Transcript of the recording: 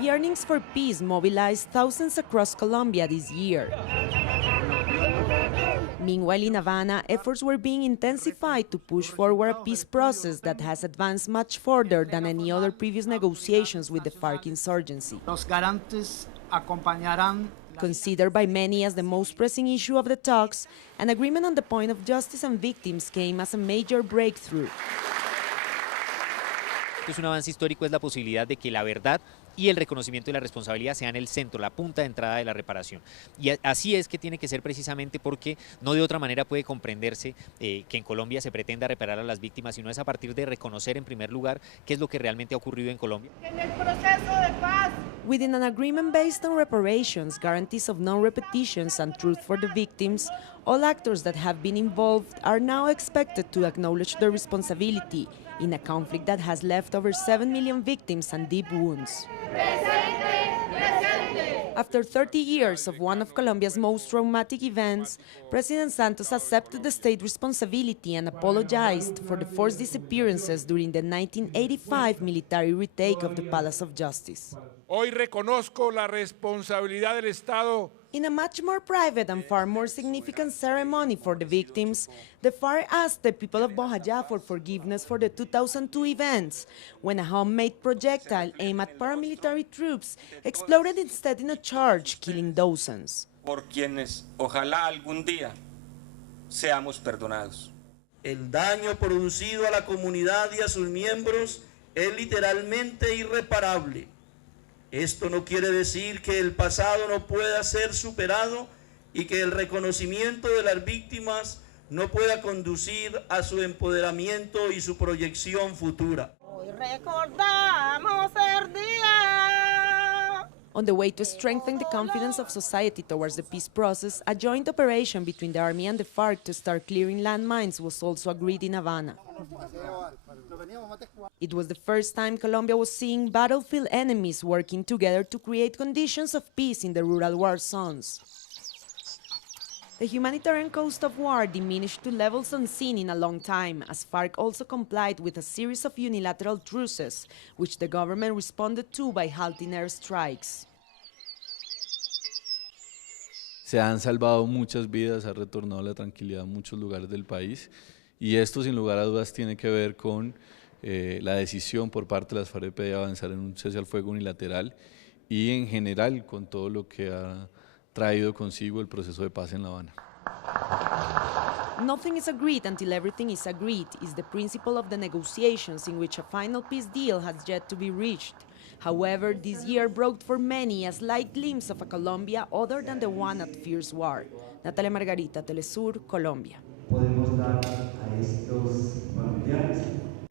Yearnings for peace mobilized thousands across Colombia this year. Meanwhile, in Havana, efforts were being intensified to push forward a peace process that has advanced much further than any other previous negotiations with the FARC insurgency. Considered by many as the most pressing issue of the talks, an agreement on the point of justice and victims came as a major breakthrough. Es un avance histórico, es la posibilidad de que la verdad y el reconocimiento de la responsabilidad sean el centro, la punta de entrada de la reparación. Y así es que tiene que ser precisamente porque no de otra manera puede comprenderse que en Colombia se pretenda reparar a las víctimas, sino es a partir de reconocer en primer lugar qué es lo que realmente ha ocurrido en Colombia. En el proceso de paz. Within an agreement based on reparations, guarantees of non-repetitions and truth for the victims, all actors that have been involved are now expected to acknowledge their responsibility in a conflict that has left over 7 million victims and deep wounds. After 30 years of one of Colombia's most traumatic events, President Santos accepted the state responsibility and apologized for the forced disappearances during the 1985 military retake of the Palace of Justice. Hoy reconozco la responsabilidad del Estado. In a much more private and far more significant ceremony for the victims, the FARC asked the people of Bojayá for forgiveness for the 2002 events, when a homemade projectile aimed at paramilitary troops exploded instead in a church, killing dozens. Por quienes ojalá algún día seamos perdonados. El daño producido a la comunidad y a sus miembros es literalmente irreparable. Esto no quiere decir que el pasado no pueda ser superado y que el reconocimiento de las víctimas no pueda conducir a su empoderamiento y su proyección futura. Hoy recordamos el día. On the way to strengthen the confidence of society towards the peace process, a joint operation between the army and the FARC to start clearing landmines was also agreed in Havana. It was the first time Colombia was seeing battlefield enemies working together to create conditions of peace in the rural war zones. The humanitarian cost of war diminished to levels unseen in a long time, as FARC also complied with a series of unilateral truces, which the government responded to by halting airstrikes. Se han salvado muchas vidas, ha retornado la tranquilidad a muchos lugares del país, y esto sin lugar a dudas tiene que ver con la decisión por parte de las FARC de avanzar en un cese al fuego unilateral y en general con todo lo que ha traído consigo el proceso de paz en La Habana. Nothing is agreed until everything is agreed is the principle of the negotiations in which a final peace deal has yet to be reached. However, this year brought for many a slight glimpse of a Colombia other than the one at fierce war. Natalia Margarita, Telesur, Colombia. Podemos dar a estos familiares